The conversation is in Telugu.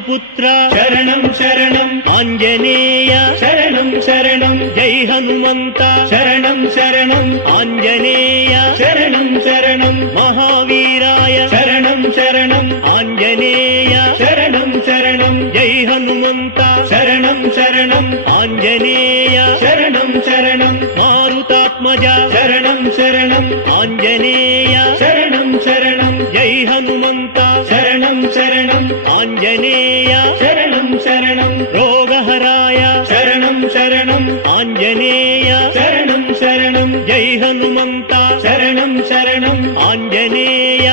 పుత్ర శరణం శరణం ఆంజనేయ శరణం శరణం జై హనుమంత శరణం శరణం ఆంజనేయ శరణం శరణం మహావీరాయ శరణం శరణం ఆంజనేయ శరణం శరణం జై హనుమంత శరణం శరణం ఆంజనేయ శరణం శరణం మారుతాత్మజ శరణం శరణం ఆంజనేయ శరణం శరణం జై హనుమంత శరణం శరణం ఆంజనేయ శరణం శరణం రోగహరాయ శరణం శరణం ఆంజనేయ శరణం శరణం జై హనుమంత శరణం శరణం ఆంజనేయ